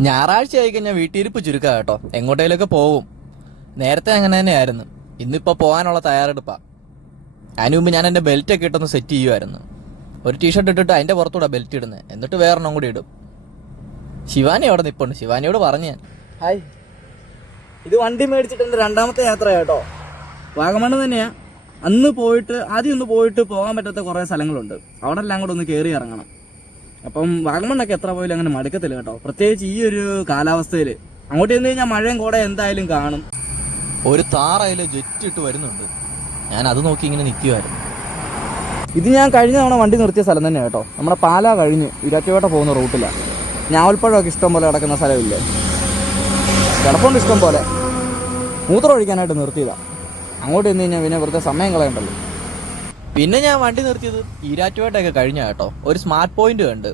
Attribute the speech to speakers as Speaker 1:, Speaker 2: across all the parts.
Speaker 1: ഞായറാഴ്ച ആയി കഴിഞ്ഞാൽ വീട്ടിരിപ്പ് ചുരുക്കാം കേട്ടോ. എങ്ങോട്ടേലൊക്കെ പോവും. നേരത്തെ അങ്ങനെ തന്നെയായിരുന്നു. ഇന്നിപ്പോൾ പോകാനുള്ള തയ്യാറെടുപ്പാ. അതിന് മുമ്പ് ഞാൻ എന്റെ ബെൽറ്റ് ഒക്കെ ഇട്ടൊന്ന് സെറ്റ് ചെയ്യുമായിരുന്നു ഒരു ടീഷർട്ട് ഇട്ടിട്ട് അതിന്റെ പുറത്തൂടെ ബെൽറ്റ് ഇടുന്നത് എന്നിട്ട് വേറെണ്ണം കൂടി ഇടും. ശിവാനി അവിടെ നിൽപ്പുണ്ട് ശിവാനിയോട് പറഞ്ഞു ഞാൻ. ഹായ് ഇത് വണ്ടി മേടിച്ചിട്ട് രണ്ടാമത്തെ യാത്ര കേട്ടോ. വാഗമണ് തന്നെയാ. അന്ന് പോയിട്ട് ആദ്യം ഒന്ന് പോയിട്ട് പോകാൻ പറ്റാത്ത കുറേ സ്ഥലങ്ങളുണ്ട്. അവിടെ എല്ലാം കൂടെ ഒന്ന് കയറി ഇറങ്ങണം. അപ്പം വാഗമണ്ണൊക്കെ എത്ര പോയാലും അങ്ങനെ മടുക്കത്തില്ല കേട്ടോ. പ്രത്യേകിച്ച് ഈ ഒരു കാലാവസ്ഥയിൽ. അങ്ങോട്ട് ചെന്ന് കഴിഞ്ഞാൽ മഴയും കൂടെ എന്തായാലും കാണും. ഒരു താറയിൽ ജെറ്റിട്ട് വരുന്നുണ്ട്. ഞാൻ അത് നോക്കി ഇങ്ങനെ നിൽക്കുമായിരുന്നു ഇത് ഞാൻ കഴിഞ്ഞ തവണ വണ്ടി നിർത്തിയ സ്ഥലം തന്നെ കേട്ടോ. നമ്മുടെ പാലാ കഴിഞ്ഞ് ഇരാറ്റുപേട്ട പോകുന്ന റൂട്ടിലാണ് ഞാവൽപ്പഴമൊക്കെ ഇഷ്ടം പോലെ കിടക്കുന്ന സ്ഥലമില്ലേ? കിടപ്പുണ്ട് ഇഷ്ടം പോലെ. മൂത്രം ഒഴിക്കാനായിട്ട് നിർത്തിയതാണ് അങ്ങോട്ട് ചെന്ന് കഴിഞ്ഞാൽ പിന്നെ വെറുതെ സമയം കളയണ്ടല്ലോ. പിന്നെ ഞാൻ വണ്ടി നിർത്തിയത് ഈരാറ്റുപേട്ടയൊക്കെ കഴിഞ്ഞ കേട്ടോ. ഒരു സ്മാർട്ട് പോയിന്റ് കണ്ട്.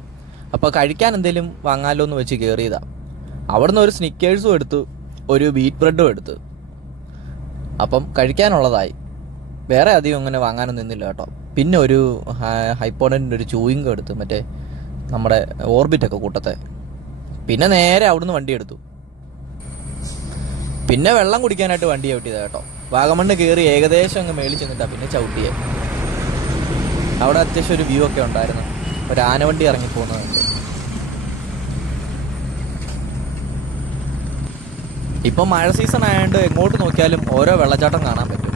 Speaker 1: അപ്പോൾ കഴിക്കാൻ എന്തെങ്കിലും വാങ്ങാലോ എന്ന് വെച്ച് കയറിയതാ അവിടുന്ന് ഒരു സ്നിക്കേഴ്സും എടുത്തു. ഒരു ബീറ്റ് ബ്രെഡും എടുത്തു. അപ്പം കഴിക്കാനുള്ളതായി. വേറെ അധികം അങ്ങനെ വാങ്ങാനൊന്നും നിന്നില്ല കേട്ടോ. പിന്നെ ഒരു ഹൈപ്പോണന്റെ ഒരു ചൂയിങ് എടുത്തു. മറ്റേ നമ്മുടെ ഓർബിറ്റൊക്കെ കൂട്ടത്തെ. പിന്നെ നേരെ അവിടുന്ന് വണ്ടി എടുത്തു. പിന്നെ വെള്ളം കുടിക്കാനായിട്ട് വണ്ടി ചവിട്ടിയതാ കേട്ടോ. വാഗമണ്ണ് കയറി ഏകദേശം അങ്ങ് മേളിൽ പിന്നെ ചവിട്ടിയെ. അവിടെ അത്യാവശ്യം ഒരു വ്യൂ ഒക്കെ ഉണ്ടായിരുന്നു. ഒരു ആനവണ്ടി ഇറങ്ങി പോകുന്നതുണ്ട് ഇപ്പൊ മഴ സീസൺ ആയതുകൊണ്ട് എങ്ങോട്ട് നോക്കിയാലും ഓരോ വെള്ളച്ചാട്ടം കാണാൻ പറ്റും.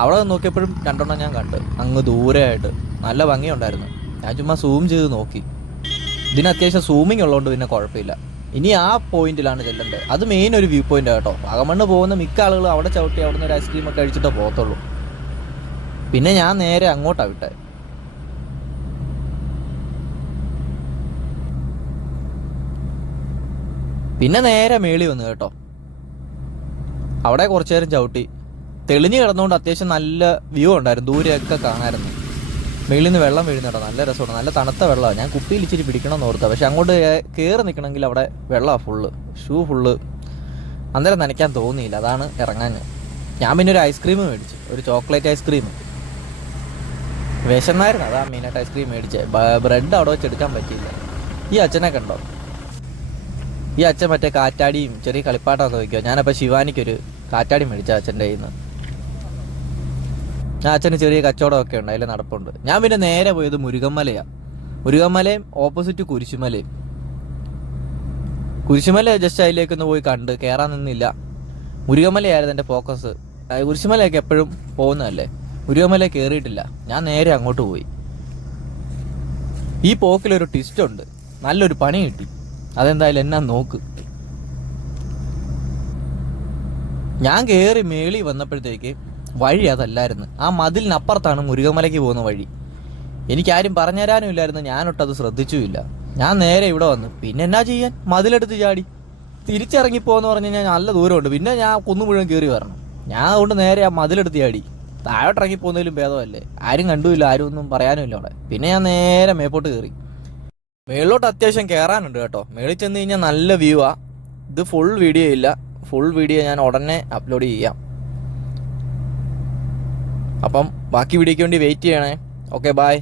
Speaker 1: അവിടെ നോക്കിയപ്പോഴും രണ്ടെണ്ണം ഞാൻ കണ്ടു. അങ്ങ് ദൂരെയായിട്ട് നല്ല ഭംഗിയുണ്ടായിരുന്നു. ഞാൻ ചുമ്മാ സൂം ചെയ്ത് നോക്കി. ഇതിന് അത്യാവശ്യം സൂമിങ് ഉള്ളതുകൊണ്ട് പിന്നെ കുഴപ്പമില്ല. ഇനി ആ പോയിന്റിലാണ് ചെല്ലേണ്ടത്. അത് മെയിൻ ഒരു വ്യൂ പോയിന്റ് കേട്ടോ. വാഗമണ്ണ് പോകുന്ന മിക്ക ആളുകളും അവിടെ ചവിട്ടി അവിടെ നിന്ന് ഒരു ഐസ്ക്രീം ഒക്കെ കഴിച്ചിട്ടേ പോകത്തുള്ളൂ. പിന്നെ ഞാൻ നേരെ അങ്ങോട്ടാണ് വിട്ടെ. പിന്നെ നേരെ മേളി വന്നു കേട്ടോ. അവിടെ കുറച്ചു നേരം ചവിട്ടി. തെളിഞ്ഞു കിടന്നുകൊണ്ട് അത്യാവശ്യം നല്ല വ്യൂ ഉണ്ടായിരുന്നു. ദൂരെയൊക്കെ കാണാമായിരുന്നു മേളിൽ നിന്ന് വെള്ളം വീഴുന്ന കേട്ടോ. നല്ല രസമാണ്. നല്ല തണുത്ത വെള്ളമാണ്. ഞാൻ കുപ്പിയിൽ ഇച്ചിരി പിടിക്കണം എന്ന് ഓർത്താ. പക്ഷെ അങ്ങോട്ട് കയറി നിൽക്കണമെങ്കിൽ അവിടെ വെള്ളമാണ് ഫുള്ള് ഷൂ ഫുള്ള് അന്നേരം നനയ്ക്കാൻ തോന്നിയില്ല. അതാണ് ഇറങ്ങാൻ. ഞാൻ പിന്നെ ഒരു ഐസ്ക്രീം മേടിച്ചു. ഒരു ചോക്ലേറ്റ് ഐസ്ക്രീം വിശന്നായിരുന്നു. അതാ മെയിനായിട്ട് ഐസ്ക്രീം മേടിച്ചത് ബ്രെഡ് അവിടെ വെച്ച് എടുക്കാൻ പറ്റിയില്ല. ഈ അച്ഛനെ കണ്ടോ? ഈ അച്ഛൻ മറ്റേ കാറ്റാടിയും ചെറിയ കളിപ്പാട്ടമൊക്കെ വെക്കുക ഞാനപ്പോൾ ശിവാനിക്കൊരു കാറ്റാടി മേടിച്ച അച്ഛന്റെ കയ്യിൽ നിന്ന് ആ അച്ഛന് ചെറിയ കച്ചവടമൊക്കെ ഉണ്ട് അതിൽ നടപ്പുണ്ട്. ഞാൻ പിന്നെ നേരെ പോയത് മുരുകമ്മലയാണ് മുരുകമ്മലയും ഓപ്പോസിറ്റ് കുരിശുമലയും. കുരിശുമല ജസ്റ്റ് അതിലേക്കൊന്ന് പോയി കണ്ട് കയറാൻ നിന്നില്ല. മുരുകമലയായിരുന്നു എന്റെ ഫോക്കസ് കുരിശുമലയൊക്കെ എപ്പോഴും പോകുന്നതല്ലേ? മുരുകമല കയറിയിട്ടില്ല ഞാൻ നേരെ അങ്ങോട്ട് പോയി. ഈ പോക്കിലൊരു ട്വിസ്റ്റ് ഉണ്ട്. നല്ലൊരു പണി കിട്ടി. അതെന്തായാലും എന്നാ നോക്ക്. ഞാൻ കയറി മേളി വന്നപ്പോഴത്തേക്ക് വഴി അതല്ലായിരുന്നു. ആ മതിലിനപ്പുറത്താണ് മുരുകമലയ്ക്ക് പോകുന്ന വഴി. എനിക്കാരും പറഞ്ഞുതരാനും ഇല്ലായിരുന്നു. ഞാനൊട്ടത് ശ്രദ്ധിച്ചുമില്ല. ഞാൻ നേരെ ഇവിടെ വന്നു. പിന്നെ എന്നാ ചെയ്യാൻ? മതിലെടുത്ത് ചാടി. തിരിച്ചിറങ്ങി പോന്ന് പറഞ്ഞു കഴിഞ്ഞാൽ നല്ല ദൂരമുണ്ട്. പിന്നെ ഞാൻ കുന്നു മുഴുവൻ കയറി വരണം. ഞാൻ അതുകൊണ്ട് നേരെ ആ മതിലെടുത്ത് ചാടി. താഴോട്ട് ഇറങ്ങി പോകുന്നതിലും ഭേദമല്ലേ? ആരും കണ്ടുമില്ല. ആരും ഒന്നും പറയാനുമില്ല അവിടെ. പിന്നെ ഞാൻ നേരെ മേപ്പോട്ട് കയറി മേളിലോട്ട് അത്യാവശ്യം കയറാനുണ്ട് കേട്ടോ. മേളിൽ ചെന്ന് കഴിഞ്ഞാൽ നല്ല വ്യൂ ആ. ഇത് ഫുൾ വീഡിയോ ഇല്ല. ഫുൾ വീഡിയോ ഞാൻ ഉടനെ അപ്ലോഡ് ചെയ്യാം. അപ്പം ബാക്കി വീഡിയോയ്ക്ക് വേണ്ടി വെയിറ്റ് ചെയ്യണേ. Okay bye